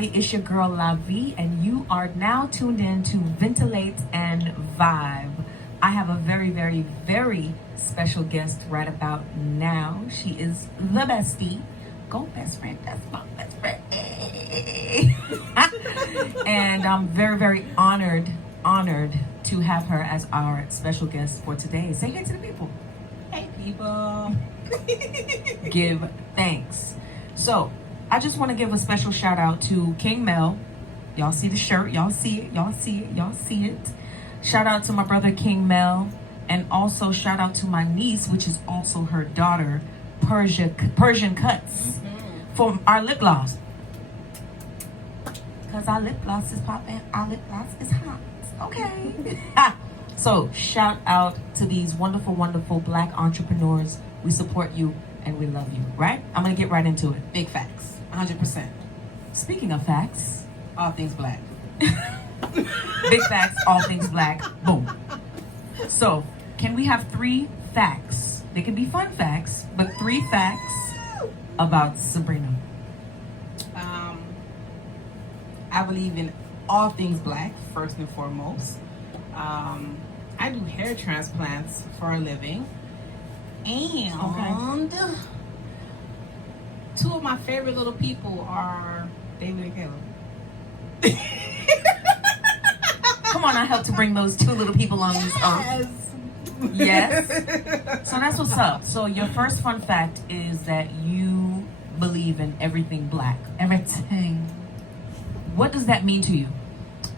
everybody. It's your girl LaVie, and you are now tuned in to Ventilate and Vibe. I have a very, very, very special guest right about now. She is the bestie. Go best friend, that's my best friend. And I'm very, very honored to have her as our special guest for today. Say hey to the people. Hey people. Give thanks. So, I just want to give a special shout out to King Mel. Y'all see the shirt, y'all see it, y'all see it, y'all see it. Shout out to my brother King Mel, and also shout out to my niece, which is also her daughter, Persian Cuts, for our lip gloss. Because our lip gloss is popping, our lip gloss is hot. Okay. So, shout out to these wonderful, wonderful Black entrepreneurs. We support you and we love you, right? I'm going to get right into it. Big facts. 100%. Speaking of facts, All things Black. big facts, all things Black. Boom. So, can we have 3 facts? They can be fun facts, but 3 facts about Sabrina. I believe in all things Black, first and foremost. I do hair transplants for a living. And 2 of my favorite little people are David and Caleb. Come on, I helped to bring those 2 little people on this earth. Yes. So that's what's up. So your first fun fact is that you believe in everything Black. Everything. What does that mean to you?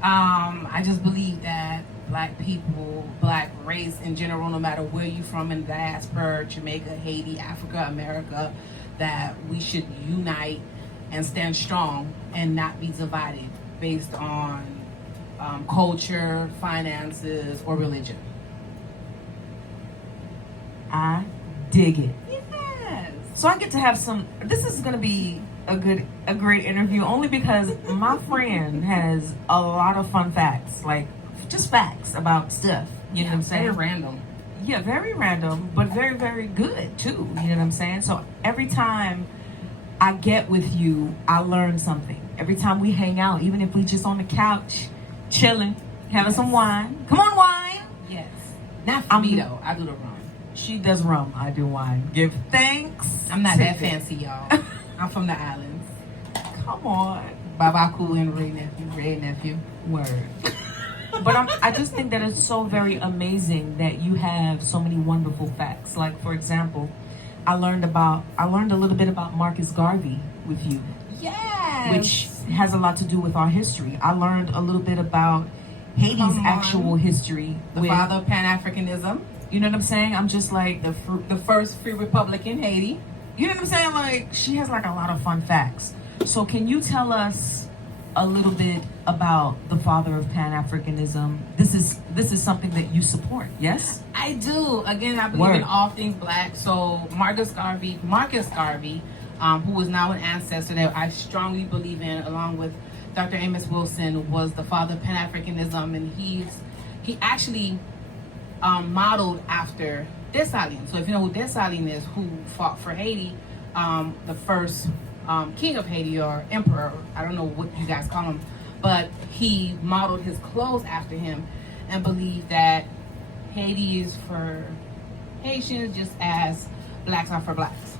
I just believe that Black people, Black race in general, no matter where you're from in diaspora, Jamaica, Haiti, Africa, America, that we should unite and stand strong and not be divided based on culture, finances, or religion. I dig it. Yes. So I get to have some. This is going to be a great interview, only because my friend has a lot of fun facts, like just facts about stuff. You know what I'm saying? Very random. Yeah, very random, but very, very good too. You know what I'm saying? So every time I get with you, I learn something. Every time we hang out, even if we just on the couch, chilling, having some wine. Come on, wine. Yes. Not for me though. I do the rum. She does rum. I do wine. Give thanks. I'm not that fancy, y'all. I'm from the islands. Come on. Babaku and Ray nephew. Word. But I just think that it's so very amazing that you have so many wonderful facts. Like, for example, I learned a little bit about Marcus Garvey with you. Yes. Which has a lot to do with our history. I learned a little bit about Haiti's actual history. The father of Pan-Africanism. You know what I'm saying? I'm just like the first free republic in Haiti. You know what I'm saying? Like, she has like a lot of fun facts. So can you tell us a little bit about the father of Pan-Africanism? This is something that you support, yes? I do. Again, I believe in all things Black. So Marcus Garvey, who is now an ancestor that I strongly believe in, along with Dr. Amos Wilson, was the father of Pan-Africanism, and he actually modeled after Dessalines. So if you know who Dessalines is, who fought for Haiti, the first king of Haiti, or emperor, I don't know what you guys call him, but he modeled his clothes after him and believed that Haiti is for Haitians just as Blacks are for Blacks.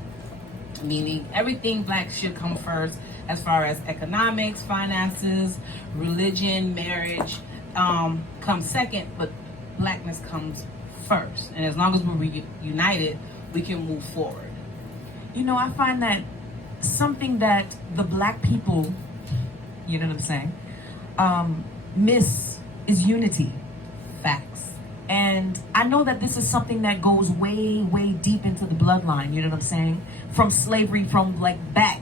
Meaning everything Black should come first as far as economics, finances, religion, marriage comes second, but Blackness comes first. And as long as we're united, we can move forward. You know, I find that something that the Black people, you know what I'm saying, miss is unity. Facts. And I know that this is something that goes way, way deep into the bloodline, you know what I'm saying? From slavery, from like back.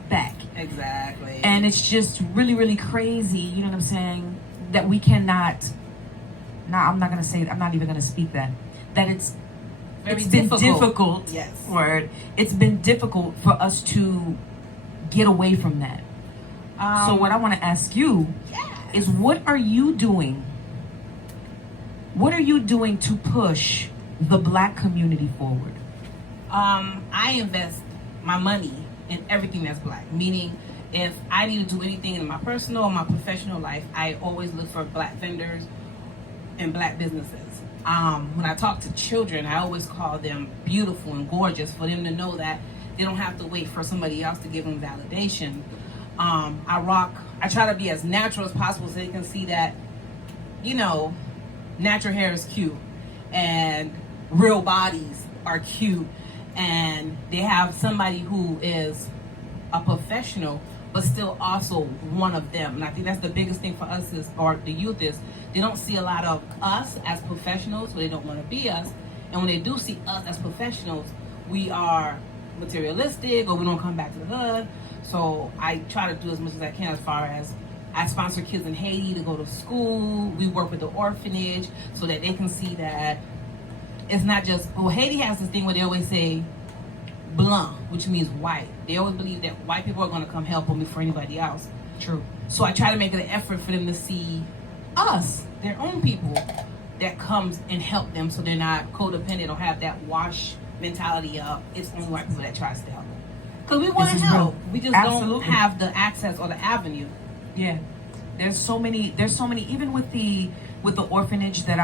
Exactly. And it's just really, really crazy, you know what I'm saying, that we cannot, I'm not even going to speak that it's been difficult. Yes. Word. It's been difficult for us to get away from that. So what I want to ask you is, what are you doing? What are you doing to push the Black community forward? I invest my money in everything that's Black, meaning if I need to do anything in my personal or my professional life, I always look for black vendors and black businesses. When I talk to children, I always call them beautiful and gorgeous for them to know that they don't have to wait for somebody else to give them validation. I try to be as natural as possible so they can see that, you know, natural hair is cute and real bodies are cute, and they have somebody who is a professional but still also one of them. And I think that's the biggest thing for us is, or the youth is, they don't see a lot of us as professionals, so they don't want to be us. And when they do see us as professionals, we are materialistic or we don't come back to the hood. So I try to do as much as I can as far as I sponsor kids in Haiti to go to school. We work with the orphanage so that they can see that it's not just, well, Haiti has this thing where they always say blanc, which means white. They always believe that white people are going to come help them before anybody else. True. So I try to make it an effort for them to see us, their own people, that comes and help them so they're not codependent or have that wash mentality of it's only white people that tries to help them. Because we want to help. We just don't have the access or the avenue. Yeah. There's so many, even with the orphanage that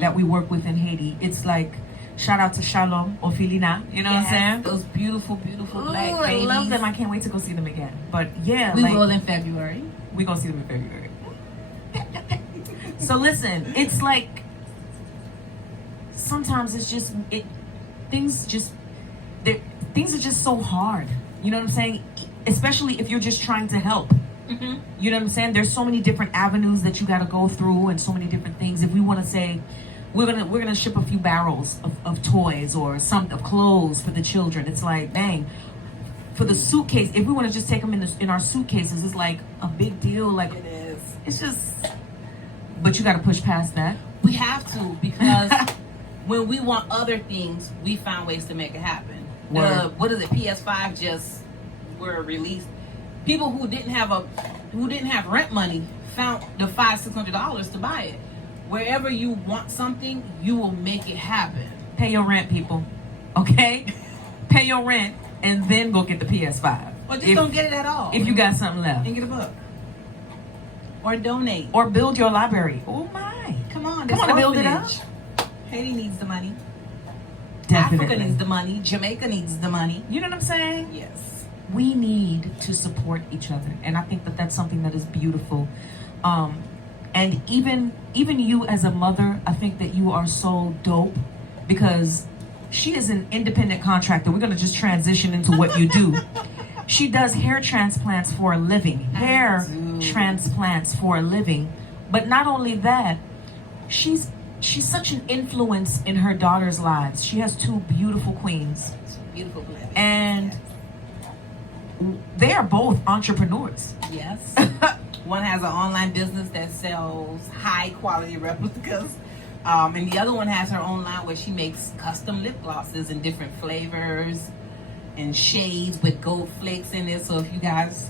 that we work with in Haiti, it's like, shout out to Shalom or Filina, you know what I'm saying? Those beautiful, beautiful black babies. I love them. I can't wait to go see them again. But yeah, we will in February. We gonna see them in February. So listen, it's like sometimes it's just things are just so hard. You know what I'm saying? Especially if you're just trying to help. Mm-hmm. You know what I'm saying? There's so many different avenues that you got to go through, and so many different things. If we want to say we're gonna ship a few barrels of toys or some of clothes for the children, it's like, dang. For the suitcase, if we want to just take them in our suitcases, it's like a big deal. Like it is. It's just. But you got to push past that. We have to, because when we want other things, we find ways to make it happen. What is it? PS5 just were released. People who didn't have rent money found the $500-$600 to buy it. Wherever you want something, you will make it happen. Pay your rent, people. Okay, pay your rent and then go get the PS5. Or just don't get it at all. If you got something left, and get a book. Or donate. Or build your library. Oh my. Come on to build it up. Haiti needs the money. Definitely. Africa needs the money. Jamaica needs the money. You know what I'm saying? Yes. We need to support each other. And I think that that's something that is beautiful. And even you as a mother, I think that you are so dope, because she is an independent contractor. We're going to just transition into what you do. She does hair transplants for a living. Transplants for a living. But not only that, she's such an influence in her daughter's lives. She has two beautiful queens. Beautiful blessings. And they are both entrepreneurs. Yes. One has an online business that sells high quality replicas. And the other one has her own line where she makes custom lip glosses in different flavors and shades with gold flakes in it. So if you guys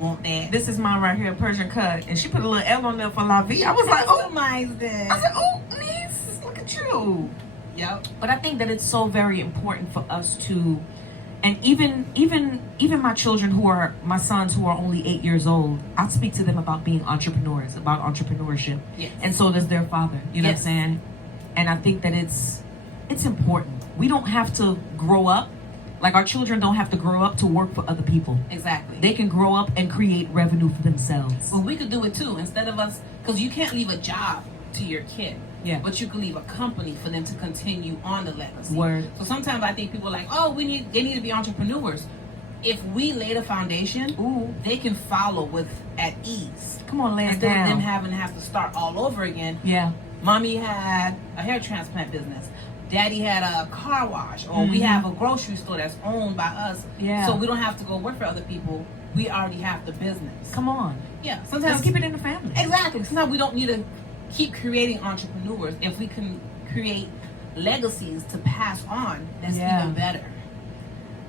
want that. This is mine right here, Persian cut. And she put a little L on there for LaVie. I was like, oh. I said, oh, niece, look at you. Yep. But I think that it's so very important for us to, and even my children my sons who are only 8 years old, I speak to them about being entrepreneurs, about entrepreneurship. Yes. And so does their father. You know what I'm saying? And I think that it's important. We don't have to grow up. Like, our children don't have to grow up to work for other people. Exactly. They can grow up and create revenue for themselves. Well, we could do it too. Instead of us, because you can't leave a job to your kid. Yeah. But you can leave a company for them to continue on the legacy. Word. So sometimes I think people are like, oh, they need to be entrepreneurs. If we lay the foundation, they can follow at ease. Come on, lay it Instead down. of them having to have to start all over again. Yeah. Mommy had a hair transplant business. Daddy had a car wash, or we have a grocery store that's owned by us. Yeah. So we don't have to go work for other people. We already have the business. Come on. Yeah. Sometimes let's keep it in the family. Exactly. Sometimes we don't need to keep creating entrepreneurs. If we can create legacies to pass on, that's even better.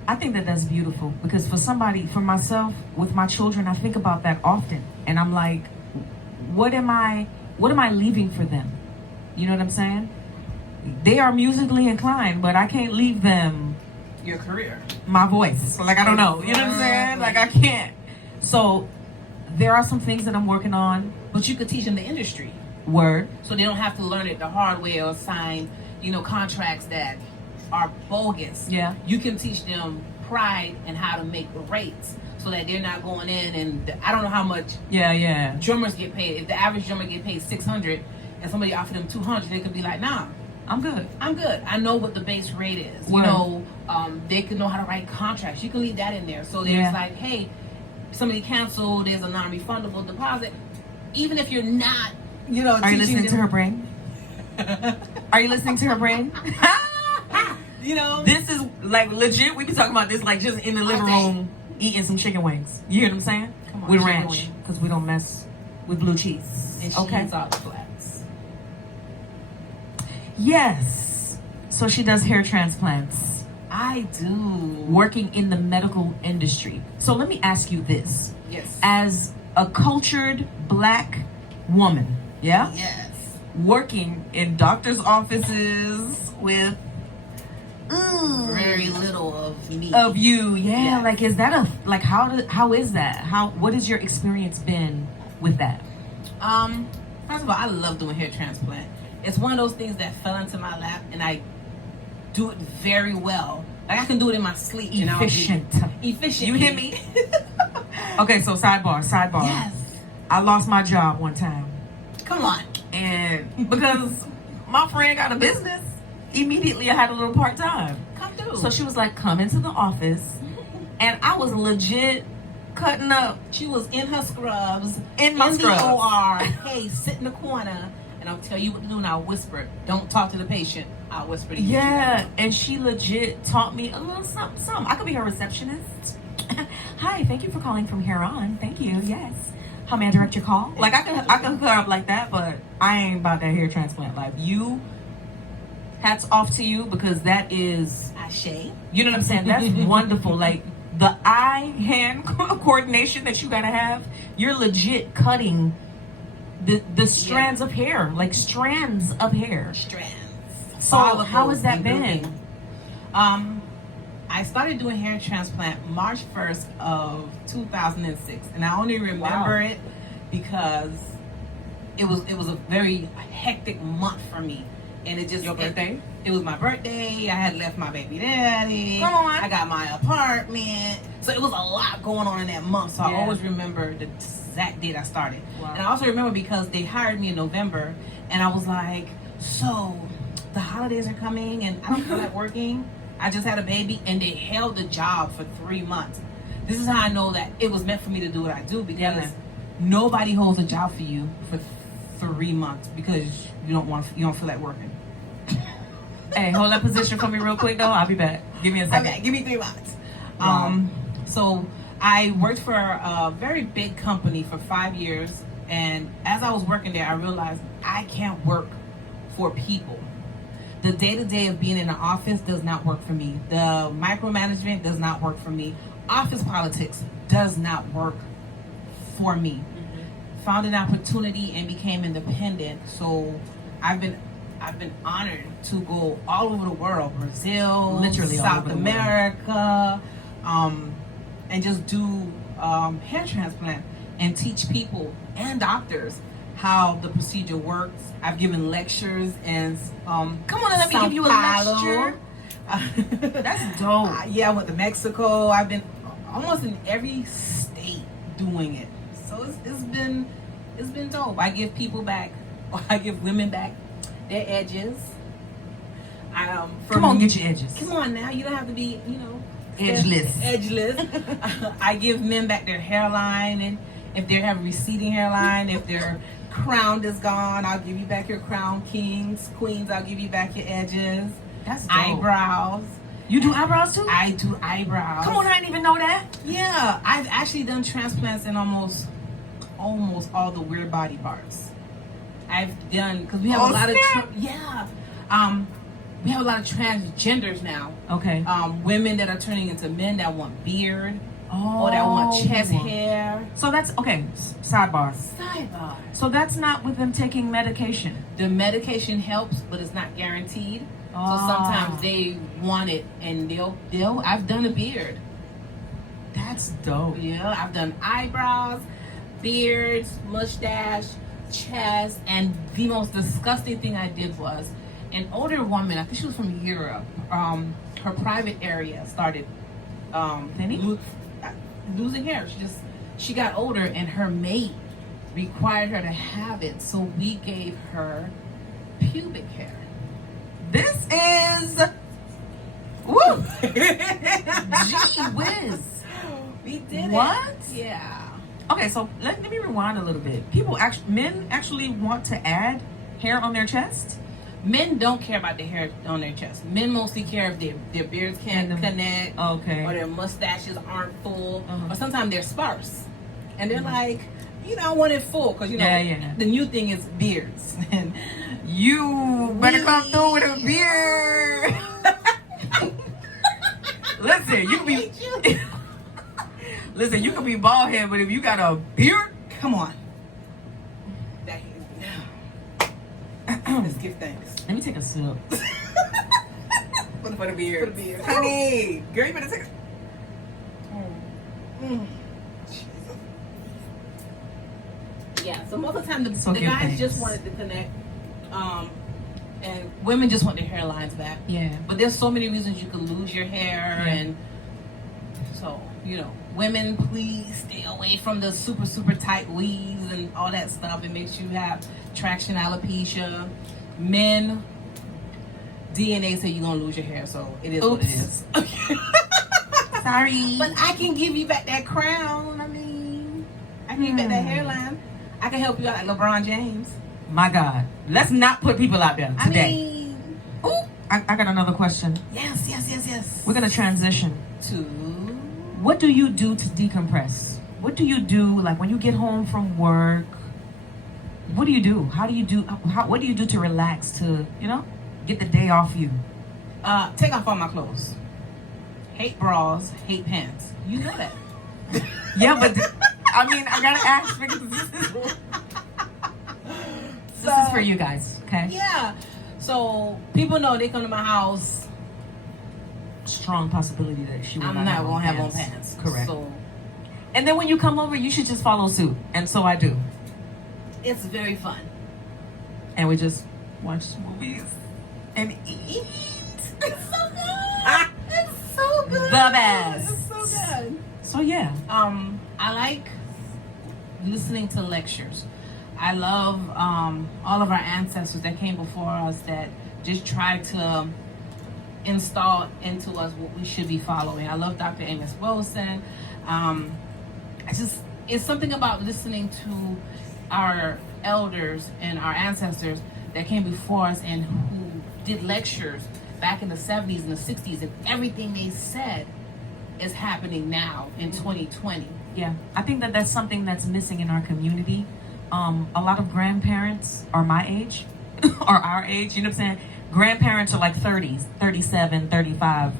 I think that that's beautiful, because for myself, with my children, I think about that often, and I'm like, what am I leaving for them? You know what I'm saying? They are musically inclined, but I can't leave them your career, my voice. Like, I don't know. You know what I'm saying? Like, I can't. So there are some things that I'm working on. But you could teach them the industry. Word. So they don't have to learn it the hard way or sign, contracts that are bogus. Yeah. You can teach them pride and how to make rates so that they're not going in and I don't know how much drummers get paid. If the average drummer get paid $600 and somebody offered them $200, they could be like, nah, I'm good. I know what the base rate is. Word. They can know how to write contracts. You can leave that in there. So there's like, hey, somebody canceled, there's a non-refundable deposit. Even if you're not, Are you listening to her brain? Are you listening to her brain? This is like legit. We be talking about this like just in the living room eating some chicken wings. You hear what I'm saying? Come on, with ranch, because we don't mess with blue cheese. And okay. Cheese out the flats. Yes. So she does hair transplants. I do. Working in the medical industry. So let me ask you this. Yes. As a cultured black woman, yeah? Yes. Working in doctor's offices with very little of me. Of you, yeah. Yes. Like, is that how is that? What has your experience been with that? First of all, I love doing hair transplant. It's one of those things that fell into my lap, and I do it very well. Like I can do it in my sleep. Efficient. Efficient. You hear me? Okay, so sidebar. Yes. I lost my job one time. Come on. And because my friend got a business, immediately I had a little part-time. Come through. So she was like, come into the office. And I was legit cutting up. She was in her scrubs. In the OR. Hey, sit in the corner. And I'll tell you what to do and I'll whisper. Don't talk to the patient. I'll whisper to you. Yeah. And she legit taught me a little something. I could be her receptionist. Hi, thank you for calling from here on. Thank you. Yes. How may I direct your call? Like I can hook her up like that, but I ain't about that hair transplant life. You, hats off to you, because that is Ashe. You know what I'm saying? That's wonderful. Like the eye-hand coordination that you gotta have. You're legit cutting the strands of hair, like strands of hair. Strands. So how has that been? I started doing hair transplant March 1st of 2006, and I only remember it because it was a very hectic month for me, and it just your birthday. It was my birthday. I had left my baby daddy. Come on. I got my apartment, so it was a lot going on in that month. So I always remember the exact date I started, and I also remember because they hired me in November, and I was like, so the holidays are coming, and I don't feel like working. I just had a baby, and they held the job for 3 months. This is how I know that it was meant for me to do what I do, because nobody holds a job for you for 3 months because you don't feel like working. Hey, hold that position for me real quick though. I'll be back. Give me a second. Okay, give me 3 months. Wow. So I worked for a very big company for 5 years, and as I was working there, I realized I can't work for people. The day-to-day of being in the office does not work for me. The micromanagement does not work for me. Office politics does not work for me. Mm-hmm. Found an opportunity and became independent. So I've been honored to go all over the world, Brazil, literally South America, and just do hair transplant and teach people and doctors how the procedure works. I've given lectures and come on and let me give you a lecture. That's dope. Yeah, I went to Mexico. I've been almost in every state doing it. So it's been dope. I give people back, or I give women back their edges. Come on, get your edges. Come on now, you don't have to be, edgeless. I give men back their hairline, and if they have receding hairline, if their crown is gone, I'll give you back your crown. Kings, queens, I'll give you back your edges. That's dope. Eyebrows. You do eyebrows too? I do eyebrows. Come on, I didn't even know that. Yeah, I've actually done transplants in almost all the weird body parts. I've done, because we have a lot of we have a lot of transgenders now. Okay. Women that are turning into men that want beard. Or that want chest hair. So that's okay. Sidebar. So that's not with them taking medication. The medication helps, but it's not guaranteed. So sometimes they want it, and they'll. I've done a beard. That's dope. Yeah, I've done eyebrows, beards, mustache, chest, and the most disgusting thing I did was an older woman, I think she was from Europe, her private area started losing hair. She got older, and her mate required her to have it, so we gave her pubic hair. This is woo. Gee whiz. We did What? it. Yeah. Okay, so let me rewind a little bit. Men actually want to add hair on their chest. Men don't care about the hair on their chest. Men mostly care if their beards can't connect, okay, or their mustaches aren't full, or sometimes they're sparse, and they're like, I want it full because the new thing is beards, and you better come through with a beard. Listen, you can be bald head, but if you got a beard, come on. Let's give thanks. Let me take a sip. For the beard. Honey, girl, you better take a... Yeah, so most of the time the guys just wanted to connect, and women just want their hairlines back. Yeah. But there's so many reasons you could lose your hair, and so, women, please stay away from the super, super tight weaves and all that stuff. It makes you have traction alopecia. Men, DNA say you're going to lose your hair, so it is what it is. Sorry. But I can give you back that crown. I can give you back that hairline. I can help you out like LeBron James. My God. Let's not put people out there today. I got another question. Yes. We're going to transition to... What do you do to decompress? What do you do, like, when you get home from work? What do you do? What do you do to relax, to, get the day off you? Take off all my clothes. Hate bras, hate pants. You know that. Yeah, but I gotta ask because this is for you guys, okay? Yeah. So people know they come to my house. Strong possibility that she will I'm not gonna have on pants. Correct. So, and then when you come over, you should just follow suit, and so I do. It's very fun. And we just watch movies and eat. It's so good. It's so good. The best. It's so good. So yeah. I like listening to lectures. I love all of our ancestors that came before us that just tried to install into us what we should be following. I love Dr. Amos Wilson. It's something about listening to our elders and our ancestors that came before us and who did lectures back in the 70s and the 60s, and everything they said is happening now in 2020. Yeah, I think that's something that's missing in our community. A lot of grandparents are my age or our age, you know what I'm saying? Grandparents are like 30s, 37, 35.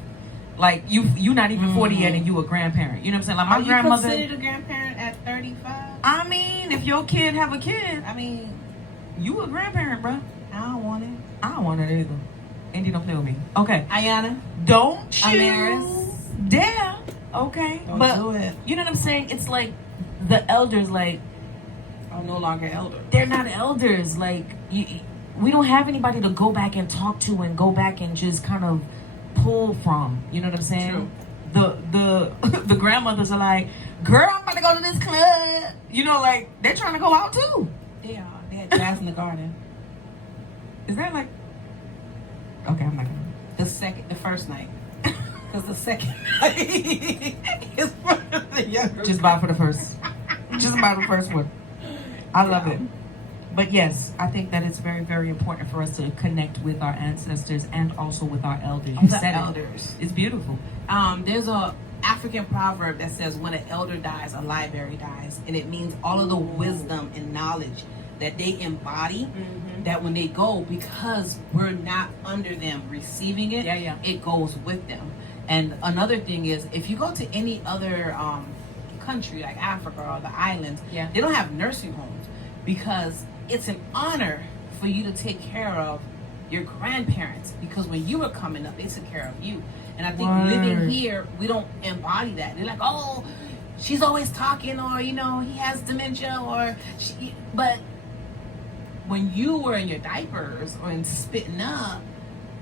Like you not even 40 yet and you a grandparent. You know what I'm saying? Like my grandmother. Are you considered a grandparent at 35? If your kid have a kid, you a grandparent, bro. I don't want it. I don't want it either. Andy, don't play with me. Okay. Ayana. Don't you Amaris. dare. Okay. Don't do it. You know what I'm saying? It's like the elders, like, are no longer elders. They're not elders. Like, we don't have anybody to go back and talk to and go back and just kind of pull from. You know what I'm saying? True. The grandmothers are like, girl, I'm about to go to this club. Like, they're trying to go out too. They are. They had jazz in the garden. Is that like... Okay, I'm not gonna... The first night. Because the second night is for the younger. Just buy for the first. Just buy the first one. I love it. But yes, I think that it's very, very important for us to connect with our ancestors and also with our elders. You said elders. It's beautiful. There's a African proverb that says when an elder dies, a library dies. And it means all of the wisdom and knowledge that they embody, that when they go, because we're not under them receiving it, it goes with them. And another thing is, if you go to any other country like Africa or the islands, they don't have nursing homes because it's an honor for you to take care of your grandparents, because when you were coming up, they took care of you. And I think living here, we don't embody that. They're like, oh, she's always talking, or he has dementia, but when you were in your diapers or in spitting up,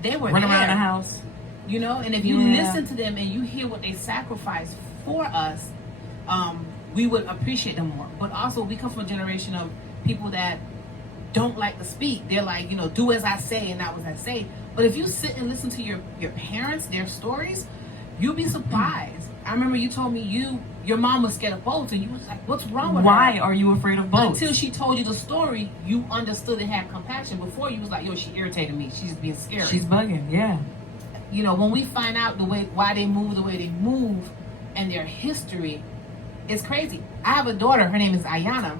they were running there. around the house. And if you listen to them and you hear what they sacrifice for us, we would appreciate them more. But also, we come from a generation of people that don't like to speak. They're like, do as I say and not what I say. But if you sit and listen to your parents, their stories, you'll be surprised. I remember you told me your mom was scared of boats, and you was like, what's wrong with her? Why are you afraid of boats? Until she told you the story, you understood and had compassion. Before, you was like, yo, she irritated me. She's being scary. She's bugging, yeah. When we find out why they move the way they move and their history, it's crazy. I have a daughter. Her name is Ayana.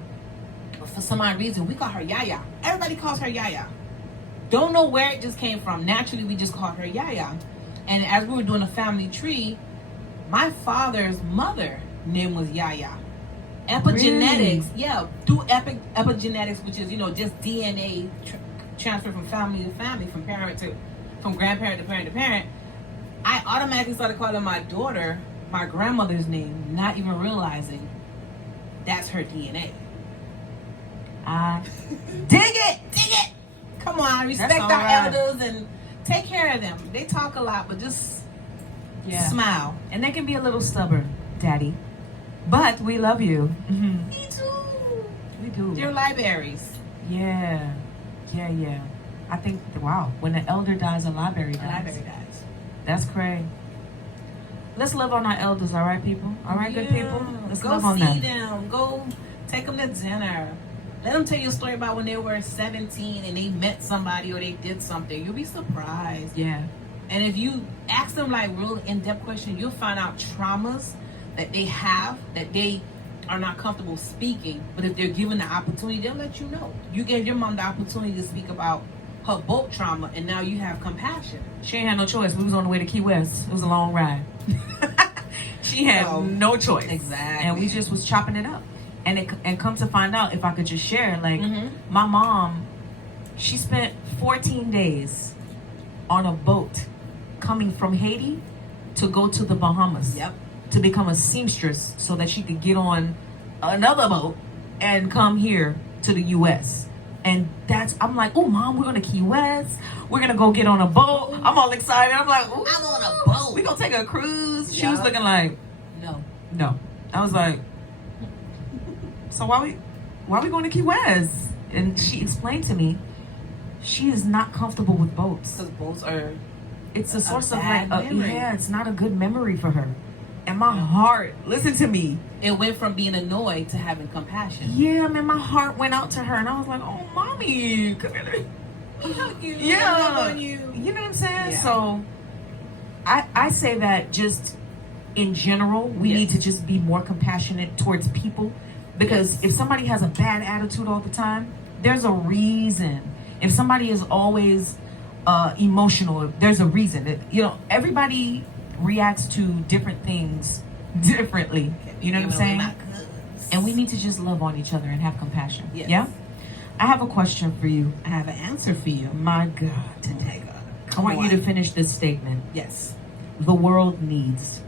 But for some odd reason, we call her Yaya. Everybody calls her Yaya. Don't know where it just came from. Naturally, we just called her Yaya. And as we were doing a family tree, my father's mother name was Yaya. Epigenetics, through epigenetics, which is just DNA transfer from family to family, from grandparent to parent to parent. I automatically started calling my daughter my grandmother's name, not even realizing that's her DNA. Dig it. Come on, respect our elders and take care of them. They talk a lot, but just smile. And they can be a little stubborn, Daddy. But we love you. Mm-hmm. Me too. We do. They're libraries. Yeah. I think, wow, when an elder dies, a library dies. A library dies. That's crazy. Let's love on our elders, all right, people? All right, good people? Let's go love on see them. Go take them to dinner. Let them tell you a story about when they were 17 and they met somebody or they did something. You'll be surprised. Yeah. And if you ask them like real in-depth questions, you'll find out traumas that they have that they are not comfortable speaking. But if they're given the opportunity, they'll let you know. You gave your mom the opportunity to speak about her boat trauma, and now you have compassion. She ain't had no choice. We was on the way to Key West. It was a long ride. She had no choice. Exactly. And we just was chopping it up. And come to find out, if I could just share, like, my mom, she spent 14 days on a boat coming from Haiti to go to the Bahamas. Yep. To become a seamstress so that she could get on another boat and come here to the U.S. And I'm like, oh, Mom, we're going to Key West. We're going to go get on a boat. I'm all excited. I'm like, ooh, I'm on a boat. We're going to take a cruise. She was looking like, no. I was like, so why we going to Key West? And she explained to me, she is not comfortable with boats. Because boats are... It's a source of memory. It's not a good memory for her. And my heart, listen to me. It went from being annoyed to having compassion. Yeah, man, my heart went out to her, and I was like, "Oh, mommy, come here." Yeah, you know what I'm saying? Yeah. So, I say that just in general, we need to just be more compassionate towards people, because if somebody has a bad attitude all the time, there's a reason. If somebody is always emotional, there's a reason. Everybody reacts to different things differently. You know what I'm saying? And we need to just love on each other and have compassion. Yes. Yeah? I have a question for you. I have an answer for you. My God. Today, I want you to finish this statement. Yes. The world needs.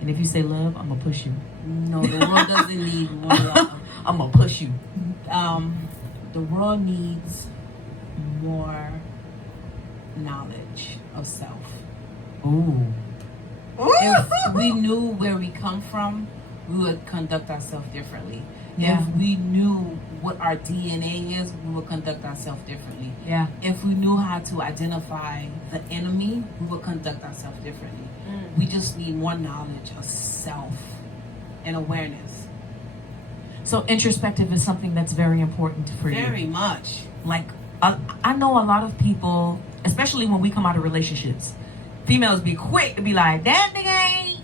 And if you say love, I'm going to push you. No, the world doesn't need more love. I'm going to push you. The world needs more knowledge of self. Ooh. If we knew where we come from, we would conduct ourselves differently. Yeah. If we knew what our DNA is, we would conduct ourselves differently. Yeah. If we knew how to identify the enemy, we would conduct ourselves differently. We just need more knowledge of self and awareness. So introspective is something that's very important for you. Very much. Like, I know a lot of people, especially when we come out of relationships, females be quick to be like, that nigga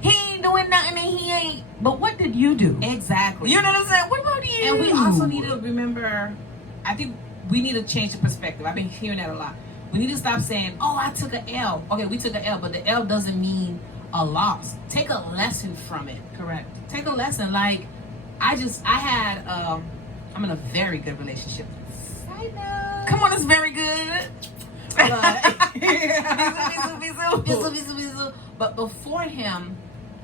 he ain't doing nothing and he ain't. But what did you do? Exactly. You know what I'm saying? What about you? And we also need to remember, I think we need to change the perspective. I've been hearing that a lot. We need to stop saying, oh, I took an L. Okay, we took an L, but the L doesn't mean a loss. Take a lesson from it. Correct. Take a lesson. Like, I'm in a very good relationship. Side note. Come on, it's very good. But before him,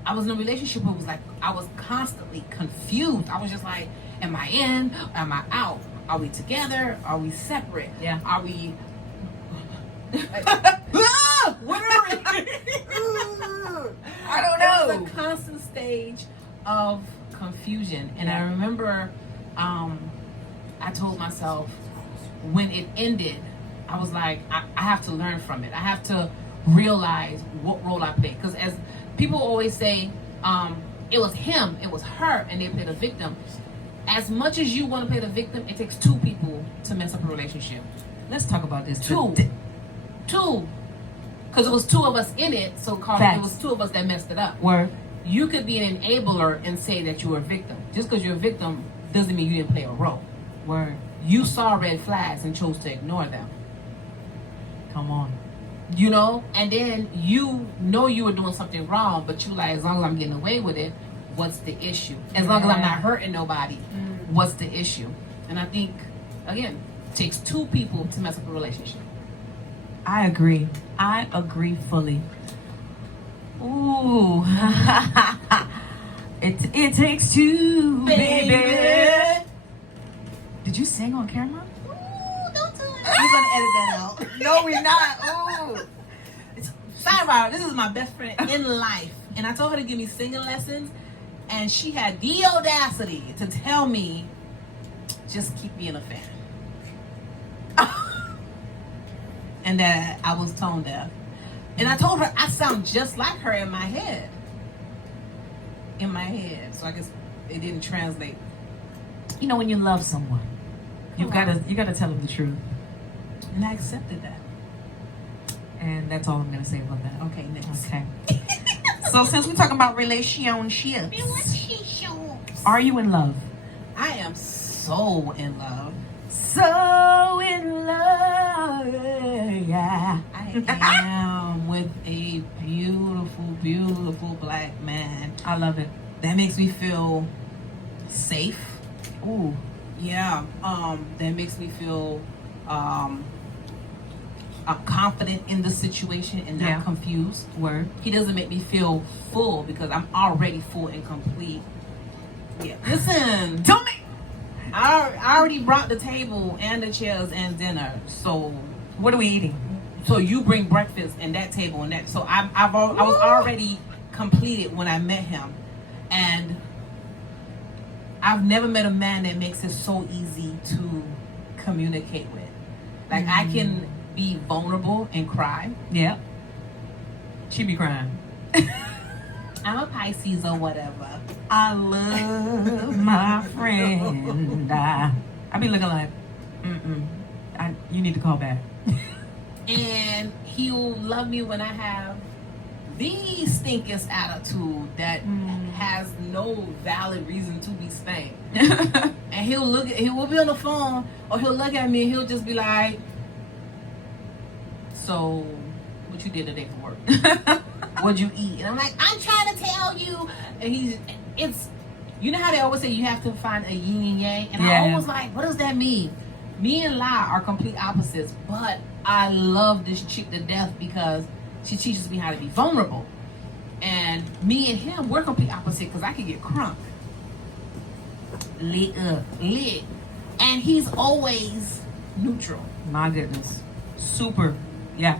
I was in a relationship where it was like I was constantly confused. I was just like, am I in? Am I out? Are we together? Are we separate? Yeah. Are we? What are we? I don't know. It was a constant stage of confusion, and I remember, I told myself when it ended, I was like, I have to learn from it. I have to realize what role I played, because as people always say, it was him, it was her, and they played a victim. As much as you want to play the victim, it takes two people to mess up a relationship. Let's talk about this. Two. Because it was two of us in it, so it was two of us that messed it up. Word. You could be an enabler and say that you were a victim. Just because you're a victim doesn't mean you didn't play a role. Word. You saw red flags and chose to ignore them. Come on. You know? And then you know you were doing something wrong, but you like, as long as I'm getting away with it, what's the issue? As long as I'm not hurting nobody, what's the issue? And I think, again, it takes two people to mess up a relationship. I agree. I agree fully. Ooh. it takes two, baby. Did you sing on camera? Ooh, don't do it. We're gonna edit that out. No, we're not. Ooh. Sidebar, this is my best friend in life. And I told her to give me singing lessons, and she had the audacity to tell me, just keep being a fan. And that I was tone deaf. And I told her I sound just like her in my head. So I guess it didn't translate. You know, when you love someone, you gotta tell them the truth. And I accepted that. And that's all I'm gonna say about that. Okay, next. Okay. So since we're talking about relationships, are you in love? I am so in love. So in love, yeah. I am with a beautiful, beautiful black man. I love it. That makes me feel safe. Ooh. Yeah. That makes me feel I'm confident in the situation and not confused. Word. He doesn't make me feel full because I'm already full and complete. Yeah. Listen. Tell me. I already brought the table and the chairs and dinner. So what are we eating? So you bring breakfast and that table and that. So I was already completed when I met him, and I've never met a man that makes it so easy to communicate with. Like I can be vulnerable and cry. Yeah. She be crying. I'm a Pisces or whatever. I love my friend. I be looking like, you need to call back. And he'll love me when I have the stinkest attitude that has no valid reason to be spanked. And he will be on the phone, or he'll look at me and he'll just be like, so what you did today for work? What'd you eat? And I'm like, I'm trying to tell you. And it's you know how they always say you have to find a yin and yang? And I always like, what does that mean? Me and La are complete opposites, but I love this chick to death because she teaches me how to be vulnerable. And me and him, we're complete opposite because I can get crunk. Lit. And he's always neutral. My goodness. Super. Yeah.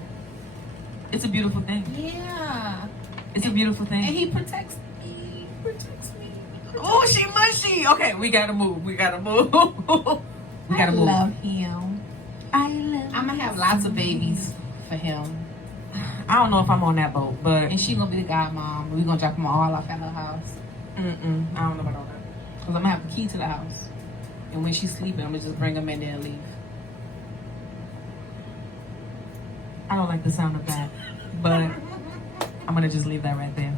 It's a beautiful thing. Yeah. It's a beautiful thing. And he protects me. Oh, she mushy. Okay, we gotta move. We gotta move. I love him. I'm gonna have lots of babies for him. I don't know if I'm on that boat, but and she gonna be the godmom. We're gonna drop them all off at her house. I don't know about all that. Cause I'm gonna have the key to the house, and when she's sleeping, I'm gonna just bring them in there and leave. I don't like the sound of that, but I'm gonna just leave that right there.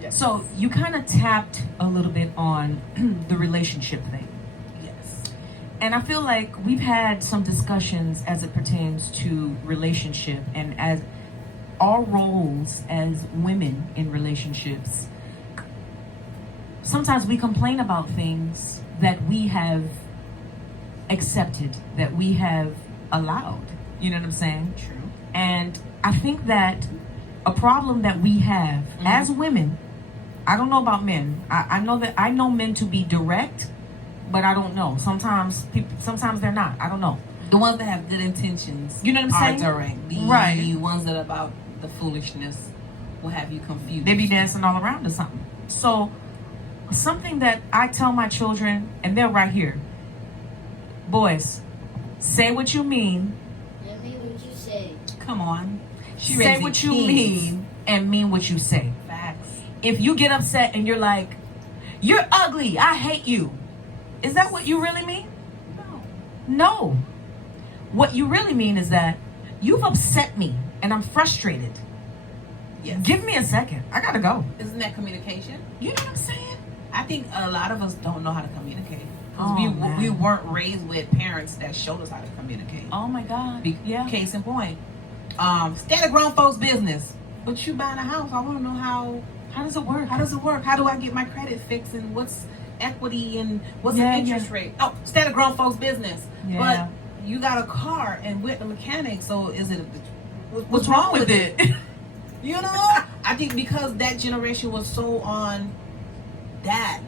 Yes. So you kind of tapped a little bit on the relationship thing. Yes. And I feel like we've had some discussions as it pertains to relationship and as our roles as women in relationships. Sometimes we complain about things that we have accepted, that we have allowed. You know what I'm saying? True. And I think that a problem that we have as women I don't know about men. I know that I know men to be direct, but I don't know. Sometimes they're not. I don't know. The ones that have good intentions, you know what I'm saying? Are direct. The ones that are about the foolishness will have you confused. They be dancing all around or something. So, something that I tell my children, and they're right here. Boys, say what you mean. And mean what you say. Come on. Say what you mean and mean what you say. Facts. If you get upset and you're like, you're ugly, I hate you. Is that what you really mean? No. What you really mean is that you've upset me and I'm frustrated. Yes. Give me a second. I gotta go. Isn't that communication? You know what I'm saying? I think a lot of us don't know how to communicate. Oh, we weren't raised with parents that showed us how to communicate. Oh my God. Yeah. Case in point. Stay at a grown folks' business. But you buying a house, I want to know how does it work? How does it work? How do I get my credit fixed? And what's equity and what's the interest rate? Oh, stay at a grown folks' business. Yeah. But you got a car and with the mechanic, so is it what's wrong with it? You know? I think because that generation was so on that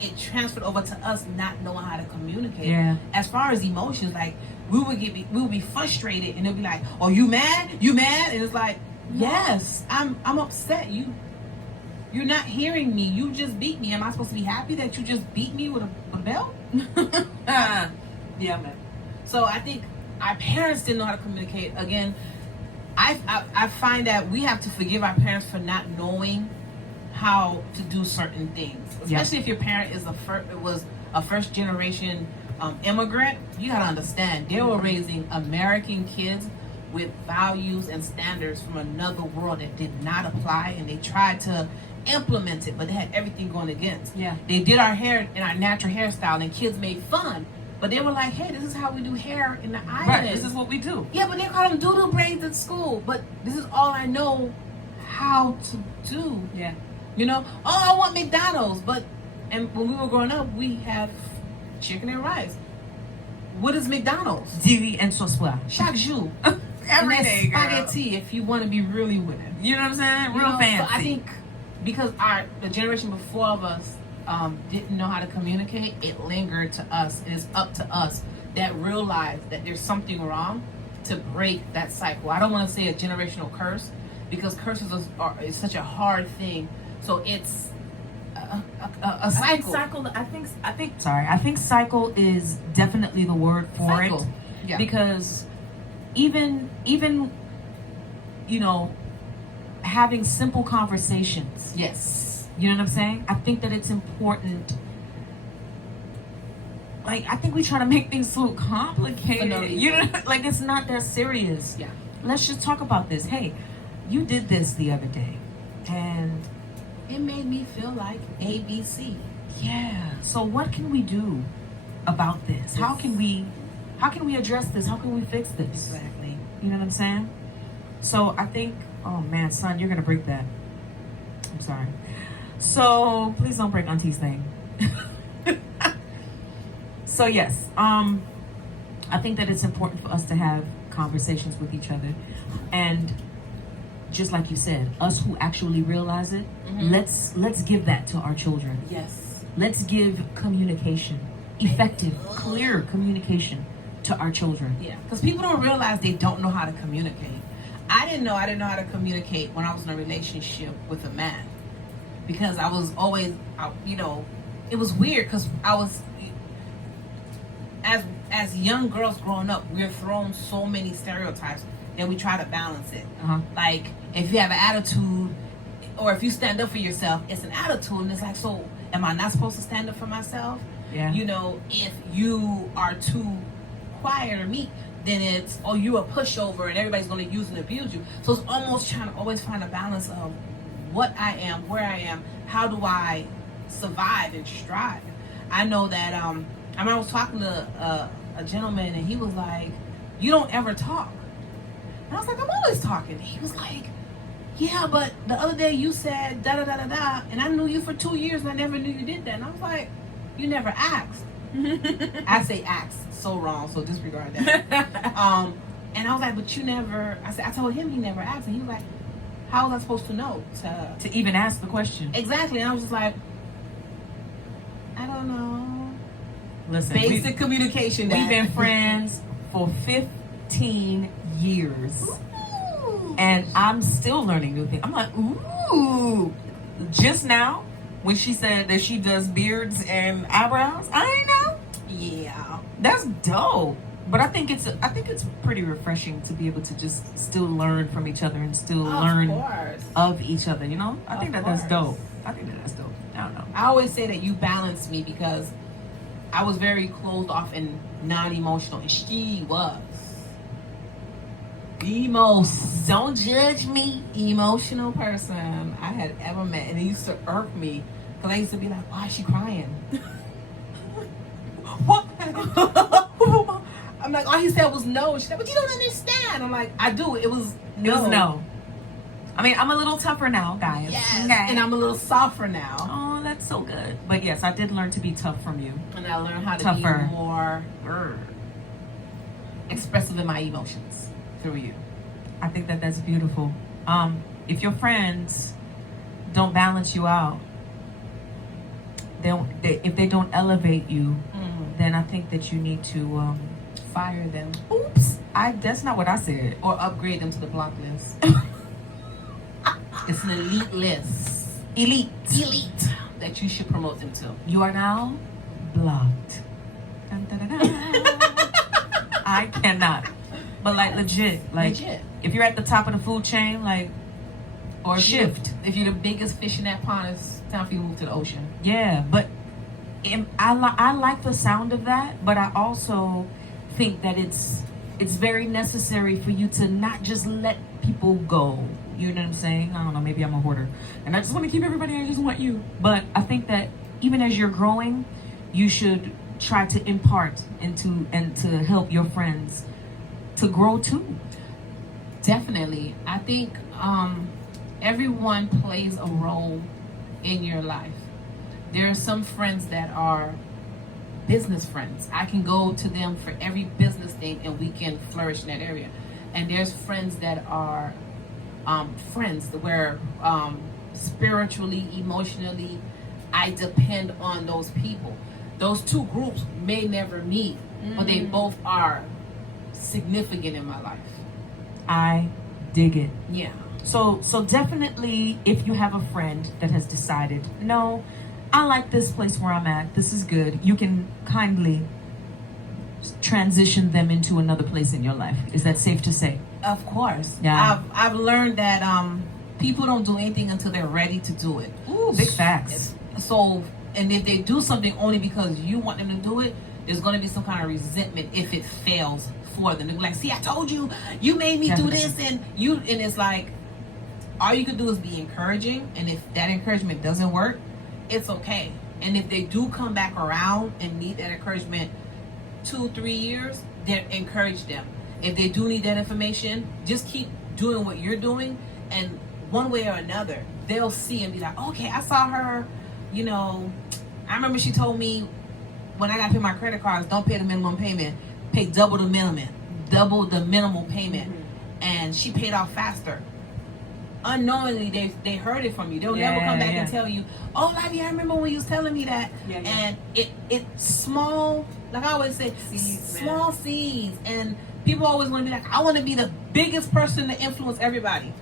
it transferred over to us not knowing how to communicate. Yeah. As far as emotions, like we would be frustrated and they'll be like, "Oh, you mad? You mad?" And it's like, "Yes, I'm upset. You're not hearing me. You just beat me. Am I supposed to be happy that you just beat me with a belt?" Yeah, man. So I think our parents didn't know how to communicate. Again, I find that we have to forgive our parents for not knowing how to do certain things, especially if your parent is was a first generation immigrant. You gotta understand they were raising American kids with values and standards from another world that did not apply, and they tried to implement it, but they had everything going against. Yeah. They did our hair in our natural hairstyle, and kids made fun. But they were like, "Hey, this is how we do hair in the islands. Right, this is what we do." Yeah, but they call them doodle braids at school. But this is all I know how to do. Yeah. You know, oh, I want McDonald's. And when we were growing up, we have chicken and rice. What is McDonald's? Diri and soswa. Chaque jour. Every And day, girl. spaghetti, if you want to be really with it. You know what I'm saying? You Real know, fancy. So I think because the generation before of us didn't know how to communicate, it lingered to us. It is up to us that realize that there's something wrong to break that cycle. I don't want to say a generational curse because curses is such a hard thing. So it's a cycle. I think cycle is definitely the word for Cycle. it. Yeah. Because even you know, having simple conversations. Yes. You know what I'm saying? I think that it's important. Like, I think we try to make things so complicated. No, you know, like it's not that serious. Yeah. Let's just talk about this. Hey, you did this the other day, and It made me feel like ABC. yeah. So what can we do about this? How can we address this? How can we fix this? Exactly. You know what I'm saying? So I think, oh man, son, you're gonna break that. I'm sorry. So please don't break Auntie's thing. So yes, I think that it's important for us to have conversations with each other, and just like you said, us who actually realize it, let's give that to our children. Yes. Let's give communication, effective, clear communication to our children. Yeah. Because people don't realize they don't know how to communicate. I didn't know how to communicate when I was in a relationship with a man. Because I was always, it was weird because I was, as young girls growing up, we're thrown so many stereotypes that we try to balance it. Like, if you have an attitude, or if you stand up for yourself, it's an attitude, and it's like, so am I not supposed to stand up for myself? Yeah. You know, if you are too quiet or meek, then it's, oh, you're a pushover and everybody's going to use and abuse you. So it's almost trying to always find a balance of what I am, where I am, how do I survive and strive. I know that, I remember I was talking to a gentleman and he was like, you don't ever talk. And I was like, I'm always talking. He was like, yeah, but the other day you said da-da-da-da-da, and I knew you for 2 years and I never knew you did that. And I was like, you never asked. I say asked so wrong, so disregard that. And I was like, but you never, I told him he never asked. And he was like, how was I supposed to know to even ask the question? Exactly. And I was just like, I don't know. Listen, Basic communication. We've been friends for 15 years. Ooh. And I'm still learning new things. I'm like, ooh. Just now, when she said that she does beards and eyebrows, I ain't know. Yeah. That's dope. But I think it's pretty refreshing to be able to just still learn from each other and still learn of each other, you know? I think that's dope. I think that's dope. I don't know. I always say that you balance me because I was very closed off and non-emotional, and she was the most, don't judge me, emotional person I had ever met. And it used to irk me because I used to be like, why is she crying? What? I'm like, all he said was no. She said, but you don't understand. I'm like, I do. It was no. It was no. I mean, I'm a little tougher now, guys. Yes. Okay. And I'm a little softer now. Oh, that's so good. But yes, I did learn to be tough from you. And I learned how to Tougher. be more expressive in my emotions through you. I think that's beautiful. If your friends don't balance you out, if they don't elevate you, then I think that you need to Fire them. Oops, that's not what I said. Or upgrade them to the block list. It's an elite list. Elite. That you should promote them to. You are now blocked. Dun, dun, dun, dun. I cannot. But like legit. If you're at the top of the food chain, like, or shift. If you're the biggest fish in that pond, it's time for you to move to the ocean. Yeah, but I like the sound of that, but I also think that it's very necessary for you to not just let people go. You know what I'm saying? I don't know, maybe I'm a hoarder and I just want to keep everybody, I just want you. But I think that even as you're growing, you should try to impart into and to help your friends to grow too. Definitely. I think everyone plays a role in your life. There are some friends that are business friends. I can go to them for every business thing and we can flourish in that area. And there's friends that are friends where spiritually, emotionally, I depend on those people. Those two groups may never meet, but they both are significant in my life. I dig it. Yeah. So definitely, if you have a friend that has decided, no, I like this place where I'm at, this is good, you can kindly transition them into another place in your life. Is that safe to say? Of course. Yeah. I've learned that people don't do anything until they're ready to do it. Ooh, big facts. So, and if they do something only because you want them to do it, there's going to be some kind of resentment if it fails for them. They're like, see, I told you, you made me do this, and it's like, all you could do is be encouraging, and if that encouragement doesn't work, it's okay. And if they do come back around and need that encouragement 2-3 years, then encourage them. If they do need that information, just keep doing what you're doing, and one way or another, they'll see and be like, okay, I saw her, I remember she told me when I got to pay my credit cards, don't pay the minimum payment, pay double the minimal payment. And she paid off faster. Unknowingly, they heard it from you. They'll never come back and tell you, oh, LaVie, I remember when you was telling me that. And it's small, like I always say, small seeds. And people always want to be like, I want to be the biggest person to influence everybody.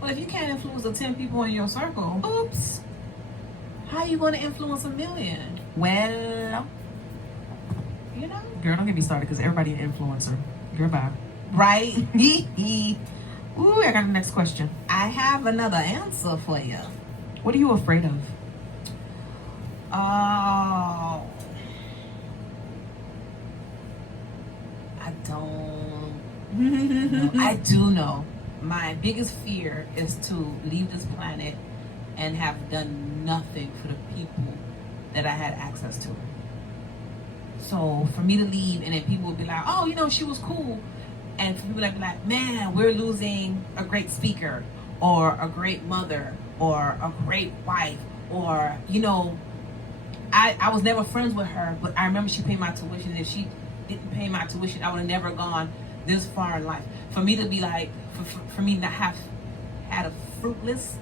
Well, if you can't influence the 10 people in your circle, oops, how are you going to influence 1 million? Well, girl, don't get me started because everybody an influencer. Goodbye. Right? Ooh, I got the next question. I have another answer for you. What are you afraid of? Oh, I don't know. I do know. My biggest fear is to leave this planet and have done nothing for the people that I had access to. So for me to leave and then people will be like, oh, she was cool. And for people that be like, man, we're losing a great speaker or a great mother or a great wife or, I was never friends with her, but I remember she paid my tuition. If she didn't pay my tuition, I would have never gone this far in life. For me to be like, for me not have had a fruitless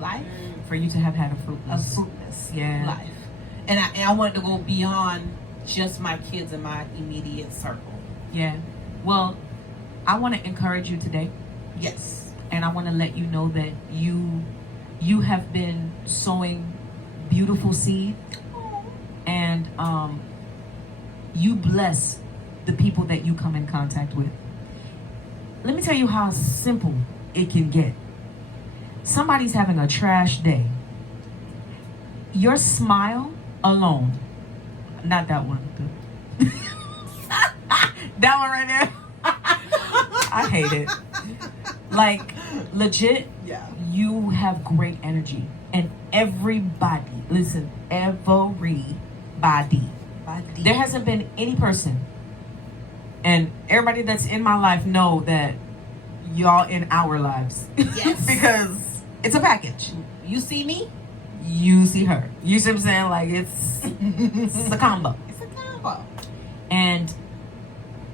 life. For you to have had a A fruitless. fruitless Yeah. life. And I wanted to go beyond just my kids and my immediate circle. Yeah. Well, I want to encourage you today, Yes. and I want to let you know that you have been sowing beautiful seed, and you bless the people that you come in contact with. Let me tell you how simple it can get. Somebody's having a trash day. Your smile alone, not that one, that one right there. I hate it. Like, legit, Yeah. you have great energy. And everybody, listen, everybody. There hasn't been any person, and everybody that's in my life know that y'all in our lives. Yes. Because it's a package. You see me? You see her. You see what I'm saying? Like, it's a combo. It's a combo. And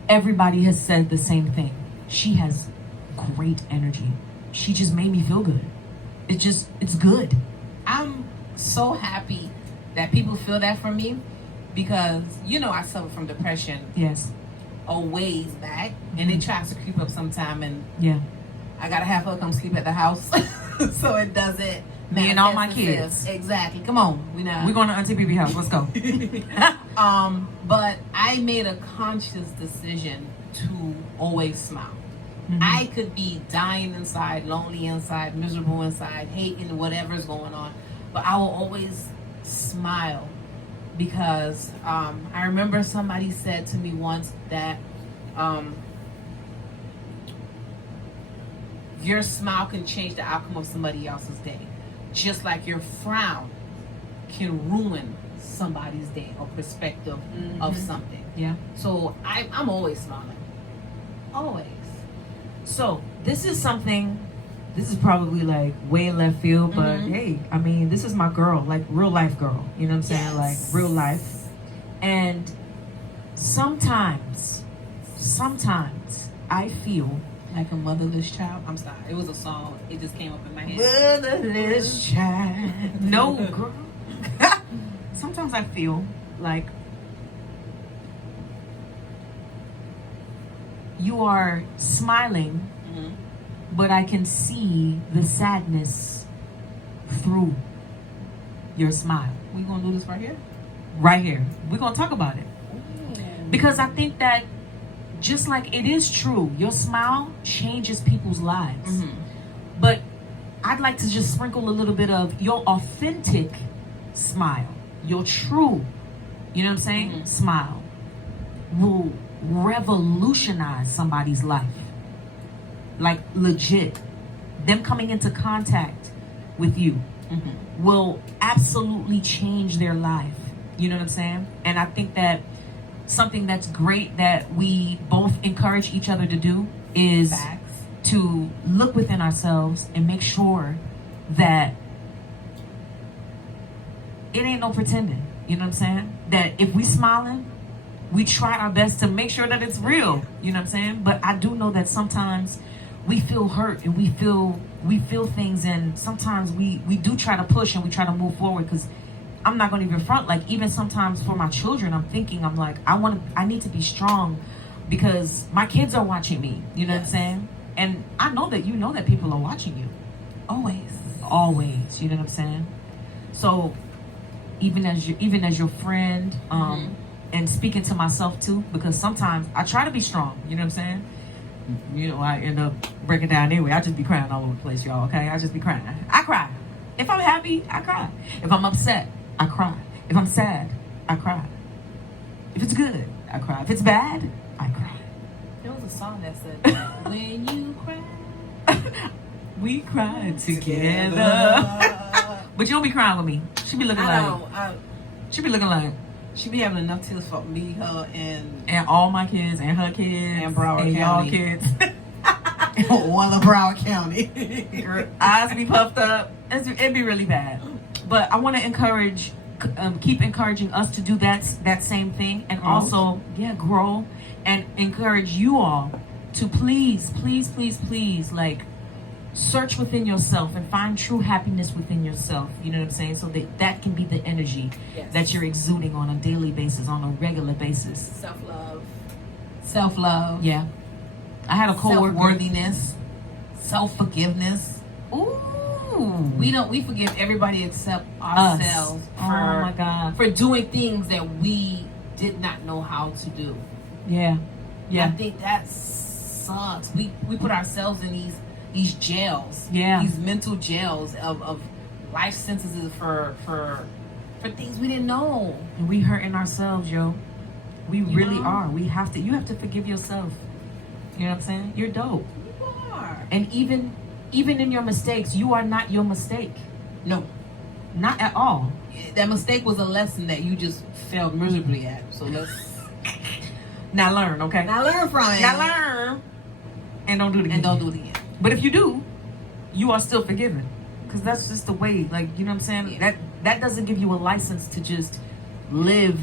everybody has said the same thing. She has great energy. She just made me feel good. It's good. I'm so happy that people feel that from me because, you know, I suffer from depression Yes. a ways back and it tries to creep up sometime and Yeah. I gotta have her come sleep at the house so it doesn't Me and all my manifest itself. kids. Exactly. Come on. We're going to Auntie BB house. Let's go. But I made a conscious decision to always smile. Mhm. I could be dying inside, lonely inside, miserable inside, hating whatever's going on, but I will always smile because I remember somebody said to me once that your smile can change the outcome of somebody else's day, just like your frown can ruin somebody's day or perspective of something. Yeah. So I'm always smiling. Always. So, this is something, this is probably like way left field, but hey, I mean, this is my girl, like real life girl. You know what I'm saying? Yes. Like real life. And sometimes I feel Like a motherless child. I'm sorry. It was a song. It just came up in my head. motherless child. No, girl. Sometimes I feel like you are smiling, but I can see the sadness through your smile. We gonna do this right here? Right here. We're going to talk about it. Because I think that just like it is true, your smile changes people's lives. But I'd like to just sprinkle a little bit of your authentic smile, your true, you know what I'm saying, smile will revolutionize somebody's life. Like legit. Them coming into contact with you will absolutely change their life. You know what I'm saying? And I think that something that's great that we both encourage each other to do is Facts. to look within ourselves and make sure that it ain't no pretending. You know what I'm saying? That if we smiling, we try our best to make sure that it's real. You know what I'm saying? But I do know that sometimes we feel hurt and we feel things, and sometimes we do try to push and we try to move forward, because I'm not going to even front, like even sometimes for my children, I'm like, I need to be strong because my kids are watching me. You know what I'm saying? And I know that you know that people are watching you. Always. You know what I'm saying? So even as your friend, and speaking to myself too, because sometimes I try to be strong. You know what I'm saying? You know, I end up breaking down anyway. I just be crying all over the place, y'all. Okay, I just be crying. I cry. If I'm happy, I cry. If I'm upset, I cry. If I'm sad, I cry. If it's good, I cry. If it's bad, I cry. There was a song that said, "When you cry, we cry together." But you don't be crying with me. She be looking she be looking like she be having enough tears for me, her, and all my kids and her kids And Broward y'all County. kids. one of Broward County. Her eyes be puffed up. It'd be really bad. But I want to keep encouraging us to do that same thing, and also grow and encourage you all to please, like search within yourself and find true happiness within yourself. You know what I'm saying? So that can be the energy that you're exuding on a daily basis, on a regular basis. Self-love. Yeah. I had a coworker. Self-worthiness. Self-forgiveness. Ooh. We forgive everybody except ourselves oh my God. for doing things that we did not know how to do. Yeah. Yeah. I think that sucks. We put ourselves in these jails. Yeah. These mental jails of life sentences for things we didn't know. And we hurting ourselves, yo. We really know? are. You have to forgive yourself. You know what I'm saying? You're dope. You are. And even in your mistakes, you are not your mistake. No. Not at all. That mistake was a lesson that you just failed miserably at. So let's Now learn, okay? now learn from it. Now learn. And don't do it again. And don't do it again. But if you do, you are still forgiven. Because that's just the way, like, you know what I'm saying? Yeah. That doesn't give you a license to just live,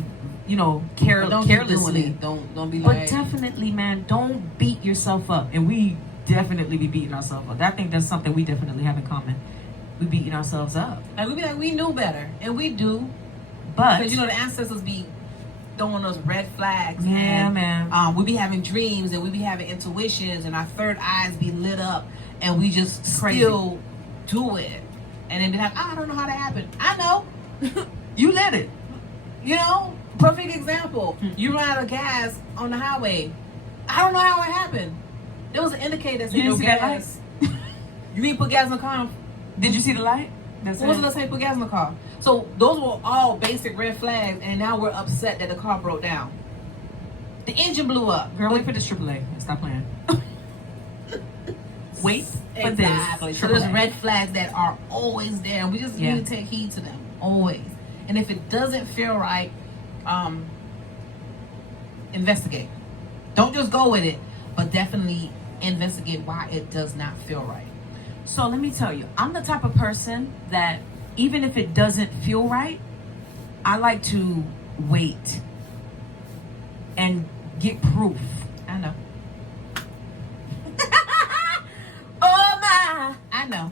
you know, Don't carelessly. Be doing it. Don't be But like. definitely, man, don't beat yourself up. And we definitely be beating ourselves up. I think that's something we definitely have in common. We beating ourselves up. And we be like, we knew better. And we do. But, Because, you know, the ancestors be throwing us red flags. yeah, and, man. we be having dreams and we be having intuitions and our third eyes be lit up and we just Crazy. still do it. And then be like, I don't know how that happened. I know. You let it. You know, perfect example. You run out of gas on the highway. I don't know how it happened. There was an indicator that said You didn't no see that gas. You didn't put gas in the car. Did you see the light? That's When was the last time you put gas in the car? So those were all basic red flags, and now we're upset that the car broke down. The engine blew up. Girl, wait for this AAA and stop playing. Wait for Exactly. this. So there's AAA. red flags that are always there, and we just Yeah. need to take heed to them always. And if it doesn't feel right, investigate. Don't just go with it, but definitely investigate why it does not feel right. So let me tell you, I'm the type of person that even if it doesn't feel right, I like to wait and get proof. I know. Oh my! I know.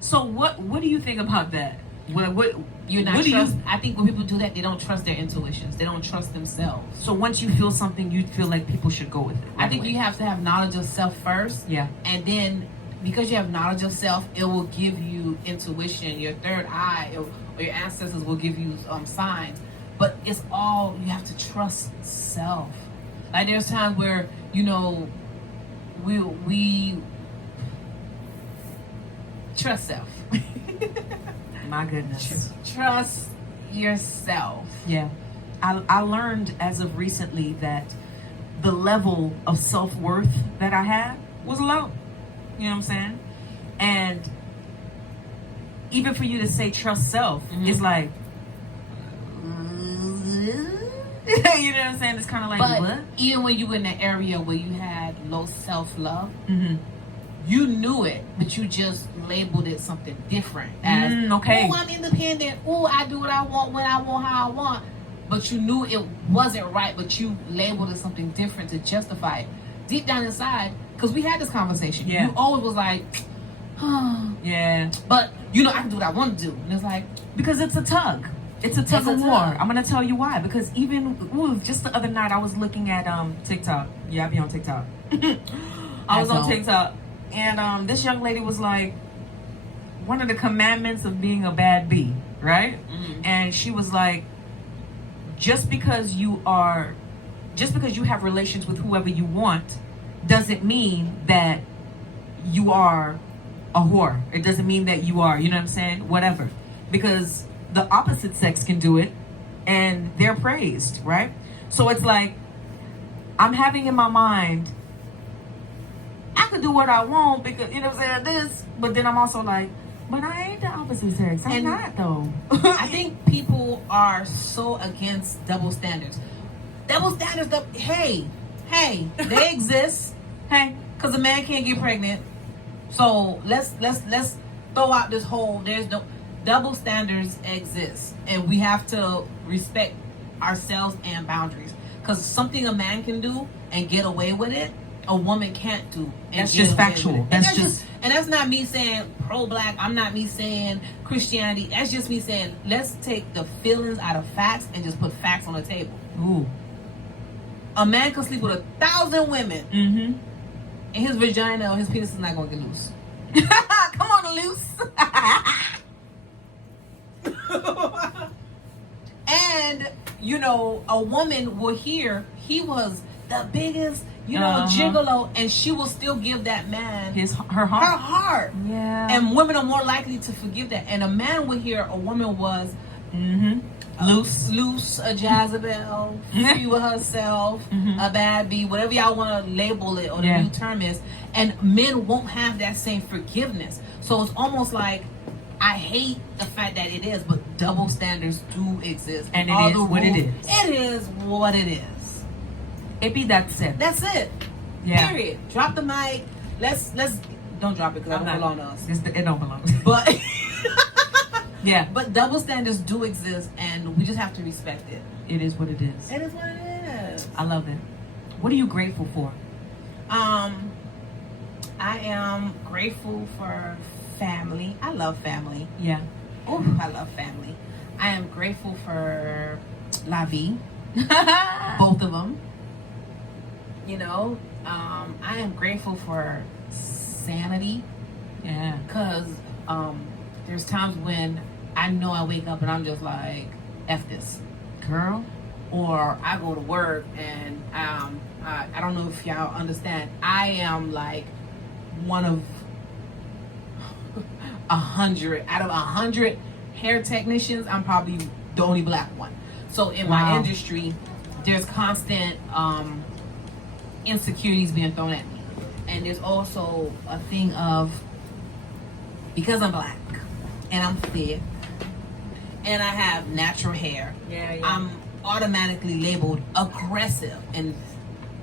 So what do you think about that? What You're not what do trust. you? I think when people do that, they don't trust their intuitions. They don't trust themselves. So once you feel something, you feel like people should go with it. I think you have to have knowledge of self first. Yeah. And then because you have knowledge of self, it will give you intuition. Your third eye or your ancestors will give you signs. But it's all, you have to trust self. Like there's times where, you know, we trust self. My goodness. Trust yourself. Yeah. I learned as of recently that the level of self-worth that I had was low. You know what I'm saying? And even for you to say trust self, it's like, you know what I'm saying? It's kind of like, But what? even when you were in an area where you had low self-love, Mm-hmm. you knew it, but you just labeled it something different. As, okay. oh, I'm independent. Oh, I do what I want, when I want, how I want. But you knew it wasn't right, but you labeled it something different to justify it. Deep down inside, because we had this conversation. Yeah. You always was like, oh, Yeah. but you know, I can do what I want to do. And it's like, Because it's a tug. It's a tug It's a of war. tug. I'm gonna tell you why. Because even just the other night, I was looking at TikTok. Yeah, I be on TikTok. I was on Asshole. TikTok, and this young lady was like, one of the commandments of being a bad bee, right? And she was like, just because you have relations with whoever you want, doesn't mean that you are a whore. It doesn't mean that you are, you know what I'm saying? Whatever. Because the opposite sex can do it and they're praised, right? So it's like, I'm having in my mind, I could do what I want because, you know what I'm saying, but then I'm also like, but I ain't the opposite sex. I'm not though. I think people are so against double standards. Double standards, hey, they exist. Hey, because a man can't get pregnant. So let's throw out this whole, there's no, double standards exist. And we have to respect ourselves and boundaries. Because something a man can do and get away with it, a woman can't do. And That's get just away factual. with it. That's And just And that's not me saying pro-black. I'm not me saying Christianity. That's just me saying, let's take the feelings out of facts and just put facts on the table. Ooh. A man can sleep with 1,000 women. Mm-hmm. And his vagina or his penis is not going to get loose. Come on, loose. And, you know, a woman will hear he was the biggest, you know, gigolo, and she will still give that man her heart. Her heart. Yeah. And women are more likely to forgive that. And a man will hear a woman was loose, a Jezebel, free with herself, a bad bee, whatever y'all want to label it or the new term is. And men won't have that same forgiveness. So it's almost like, I hate the fact that it is, but double standards do exist. And it is what it is. It is what it is. It be that's it. That's it. Yeah. Period. Drop the mic. Let's don't drop it because it don't belong to us. It don't belong. But yeah. But double standards do exist, and we just have to respect it. It is what it is. It is what it is. I love it. What are you grateful for? I am grateful for family. I love family. Yeah. Oh, I love family. I am grateful for LaVie. Both of them. You know, I am grateful for sanity. Yeah. Because there's times when I know I wake up and I'm just like, F this. Girl. Or I go to work and I don't know if y'all understand. I am like one of 100 out of 100 hair technicians. I'm probably the only black one. So in my industry, there's constant insecurities being thrown at me, and there's also a thing of, because I'm black and I'm fit and I have natural hair, I'm automatically labeled aggressive. And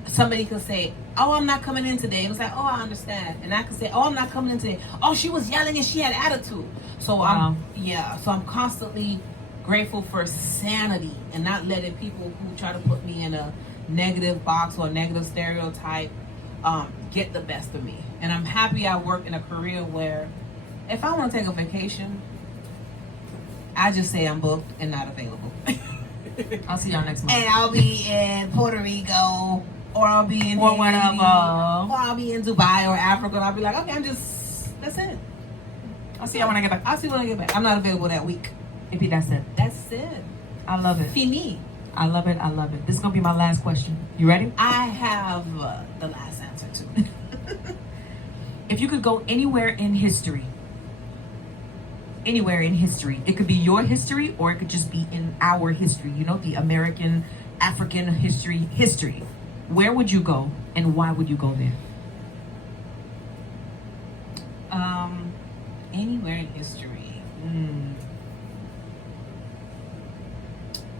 somebody could say, oh, I'm not coming in today. And it's like, oh, I understand. And I could say, oh, I'm not coming in today. Oh, she was yelling and she had attitude. So so I'm constantly grateful for sanity and not letting people who try to put me in a negative box or a negative stereotype get the best of me. And I'm happy I work in a career where if I want to take a vacation, I just say I'm booked and not available. I'll see y'all next month. And I'll be in Puerto Rico, or I'll be in or whatever, or I'll be in Dubai or Africa, and I'll be like, okay, that's it. I'll see y'all when I get back. I'll see when I get back. I'm not available that week. Maybe that's it. That's it. I love it. Fini. I love it. I love it. This is gonna be my last question. You ready? I have the last answer too. If you could go anywhere in history, it could be your history or it could just be in our history, you know, the American, African history. Where would you go and why would you go there? Anywhere in history.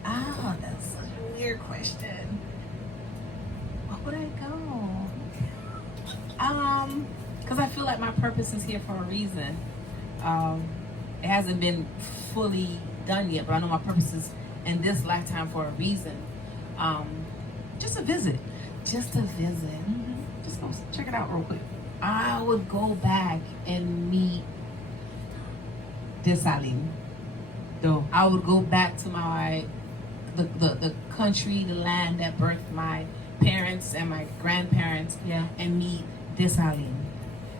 Oh, that's such a weird question. Where would I go? Because I feel like my purpose is here for a reason. It hasn't been fully done yet, but I know my purpose is in this lifetime for a reason. Just a visit. Just a visit. Just go check it out real quick. I would go back and meet Desaline. Dope. I would go back to the country, the land that birthed my parents and my grandparents, and meet Desaline.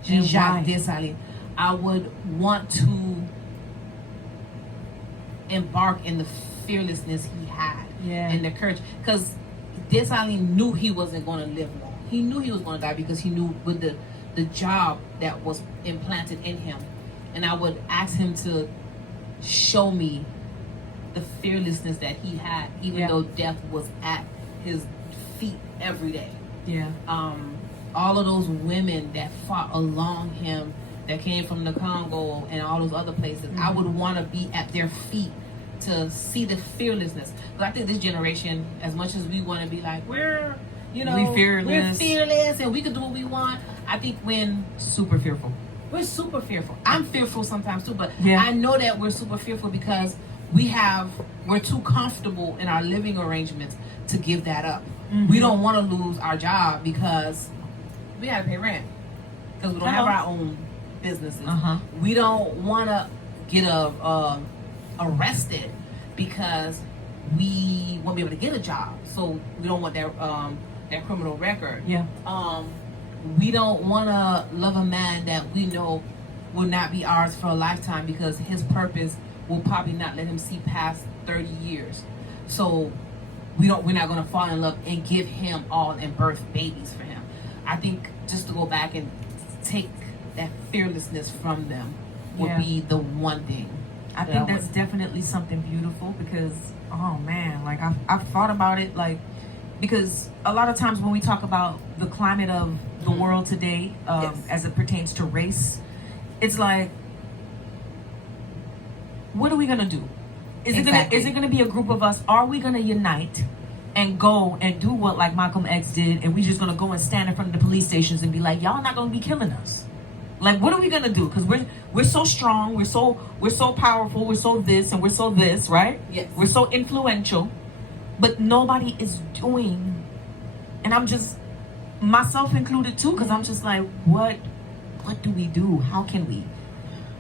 Jacques Desaline. I would want to embark in the fearlessness he had and the courage, because Desaline knew he wasn't going to live long. He knew he was going to die because he knew with the job that was implanted in him. And I would ask him to show me the fearlessness that he had, even though death was at his feet every day. All of those women that fought along him, that came from the Congo and all those other places, I would want to be at their feet to see the fearlessness. But I think this generation, as much as we want to be like, we're fearless and we can do what we want, I think when super fearful. We're super fearful. I'm fearful sometimes too, but I know that we're super fearful because we're too comfortable in our living arrangements to give that up. We don't want to lose our job because we got to pay rent, because we don't have our own businesses. Uh-huh. We don't want to get arrested because we won't be able to get a job. So we don't want that criminal record. Yeah. We don't want to love a man that we know will not be ours for a lifetime because his purpose will probably not let him see past 30 years. So we're not going to fall in love and give him all and birth babies for him. I think just to go back and take that fearlessness from them would be the one thing. I think that's definitely something beautiful because, oh man, like I've thought about it, like, because a lot of times when we talk about the climate of the world today, as it pertains to race, it's like, what are we gonna do? Is it gonna be a group of us? Are we gonna unite and go and do what like Malcolm X did, and we just gonna go and stand in front of the police stations and be like, y'all not gonna be killing us? Like, what are we gonna do? Because we're so strong, we're so powerful, we're so this and we're so this, right? Yes. We're so influential, but nobody is doing. And I'm just, myself included too, because I'm just like, what do we do? How can we?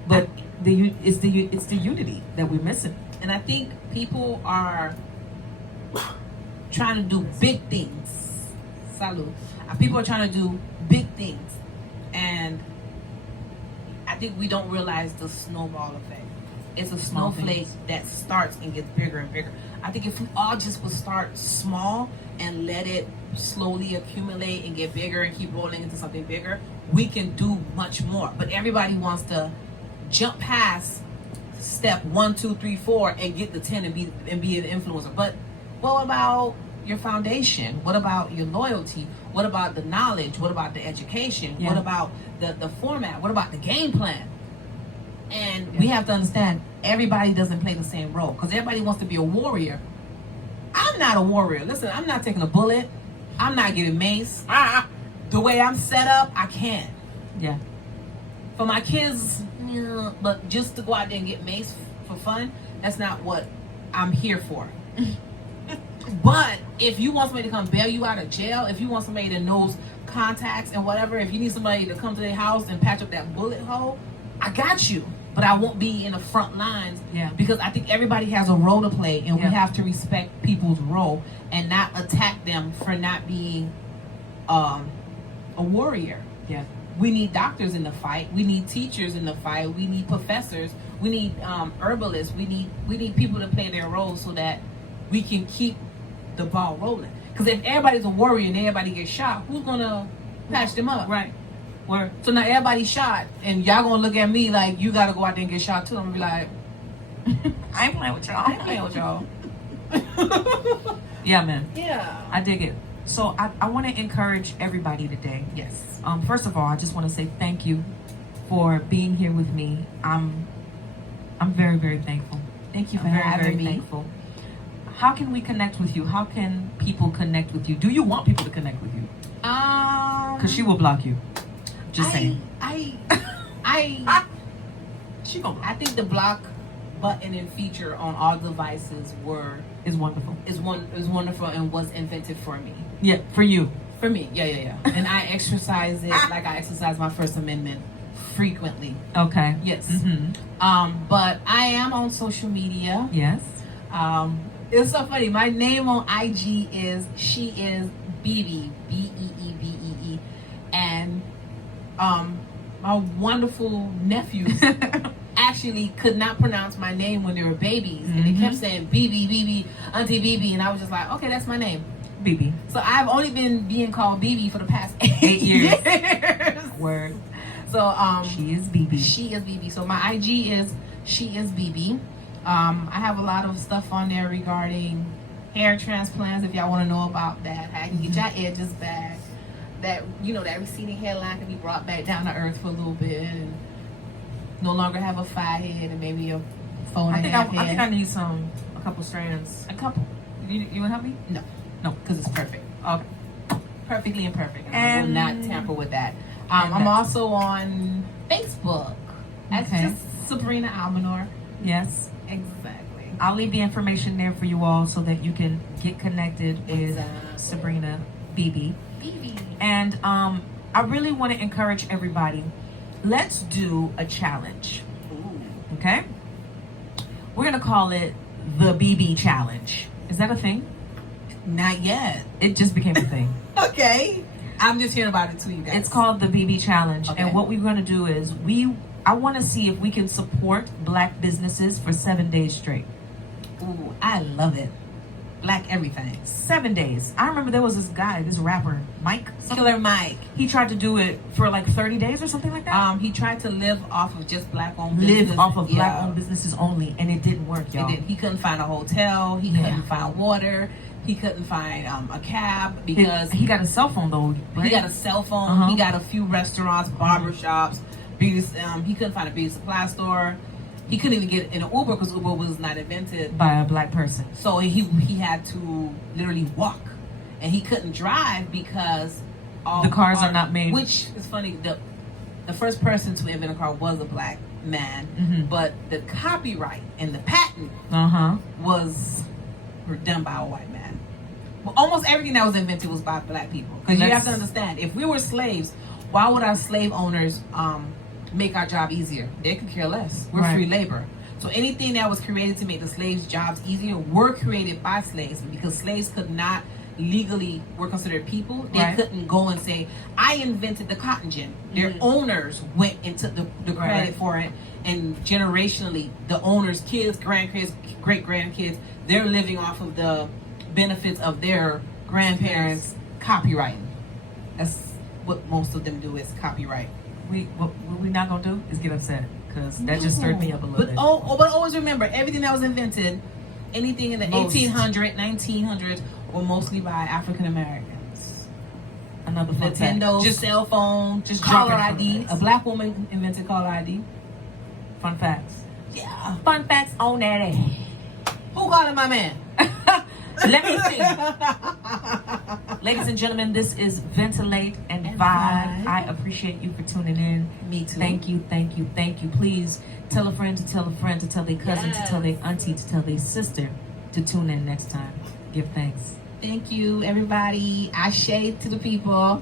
But it's the unity that we're missing. And I think people are trying to do big things. Salud. People are trying to do big things, and I think we don't realize the snowball effect. It's a snowflake that starts and gets bigger and bigger. I think if we all just would start small and let it slowly accumulate and get bigger and keep rolling into something bigger, we can do much more. But everybody wants to jump past step 1, 2, 3, 4 and get the 10 and be an influencer. But what about your foundation? What about your loyalty? What about the knowledge? What about the education? Yeah. What about the format? What about the game plan? And we have to understand everybody doesn't play the same role because everybody wants to be a warrior. I'm not a warrior. Listen, I'm not taking a bullet. I'm not getting mace. The way I'm set up, I can't. Yeah. For my kids, but just to go out there and get mace for fun, that's not what I'm here for. But if you want somebody to come bail you out of jail, if you want somebody that knows contacts and whatever, if you need somebody to come to their house and patch up that bullet hole, I got you. But I won't be in the front lines because I think everybody has a role to play, and we have to respect people's role and not attack them for not being a warrior. Yeah. We need doctors in the fight. We need teachers in the fight. We need professors. We need herbalists. We need people to play their role so that we can keep the ball rolling. Because if everybody's a warrior and everybody gets shot, who's gonna patch them up? Right. Word. So now everybody's shot, and y'all gonna look at me like you gotta go out there and get shot too. I'm gonna be like, I ain't playing with y'all. I ain't playing with y'all. Yeah, man. Yeah. I dig it. So I want to encourage everybody today. Yes. First of all, I just want to say thank you for being here with me. I'm very, very thankful. Thank you for very, having very me. thankful. How can we connect with you? How can people connect with you? Do you want people to connect with you? Because she will block you. Just saying. She gonna block. I think the block button and feature on all devices is wonderful. Is wonderful and was invented for me. Yeah, for you. For me, yeah. And I exercise it like I exercise my First Amendment frequently. Okay. Yes. Mm-hmm. But I am on social media. Yes. It's so funny. My name on IG is She Is Beebe, Beebee, and my wonderful nephews actually could not pronounce my name when they were babies, and they kept saying Beebe, Auntie Beebe, and I was just like, okay, that's my name. Beebe. So I've only been being called Beebe for the past 8 years. Word. So She Is Beebe. She Is Beebe. So my IG is She Is Beebe. I have a lot of stuff on there regarding hair transplants. If y'all want to know about that, I can get y'all edges back. That that receding hairline can be brought back down to earth for a little bit, and no longer have a 5 head and maybe a 4.5 head. I think I need a couple strands. A couple. You want to help me? No, because it's perfect. Okay. Perfectly imperfect. And I will not tamper with that. I'm also on Facebook. That's just Sabrina Almanor. Yes. Exactly. I'll leave the information there for you all so that you can get connected with Sabrina Beebe. Beebe. And I really want to encourage everybody let's do a challenge. Ooh. Okay? We're gonna call it the BB challenge. Is that a thing? Not yet. It just became a thing. Okay. I'm just hearing about it too, you guys. It's called the BB challenge. Okay. And what we're gonna do is I wanna see if we can support black businesses for 7 days straight. Ooh, I love it. Black everything. 7 days. I remember there was this guy, this rapper, Mike. Killer Mike. He tried to do it for like 30 days or something like that. He tried to live off of just black-owned businesses. Live off of black-owned businesses only, and it didn't work, y'all. He couldn't find a hotel. He couldn't find water. He couldn't find a cab because he got a cell phone though. Right? He got a cell phone. He got a few restaurants, barbershops. He couldn't find a beauty supply store. He couldn't even get in an Uber because Uber was not invented by a black person. So he had to literally walk, and he couldn't drive because the cars are not made. Which is funny. The first person to invent a car was a black man, but the copyright and the patent were done by a white man. Well, almost everything that was invented was by black people. Because you have to understand, if we were slaves, why would our slave owners make our job easier? They could care less. We're free labor. So anything that was created to make the slaves' jobs easier were created by slaves, because slaves could not legally were considered people. They couldn't go and say, I invented the cotton gin. Their owners went and took the credit for it, and generationally the owners' kids, grandkids, great grandkids, they're living off of the benefits of their grandparents copywriting. That's what most of them do, is copyright. What we're not gonna do is get upset, because that just stirred me up a little bit. But always remember, everything that was invented, anything in the 1800s, 1900s, were mostly by African Americans. Another fun Nintendo, fact. cell phone, just caller ID. A black woman invented caller ID. Fun facts. Yeah. Fun facts on that ass. Who calling my man? Let me see. Ladies and gentlemen, this is Ventilate and Vibe. I appreciate you for tuning in. Me too. Thank you, thank you, thank you. Please tell a friend to tell a friend to tell their cousin to tell their auntie to tell their sister to tune in next time. Give thanks. Thank you, everybody. Ashe to the people.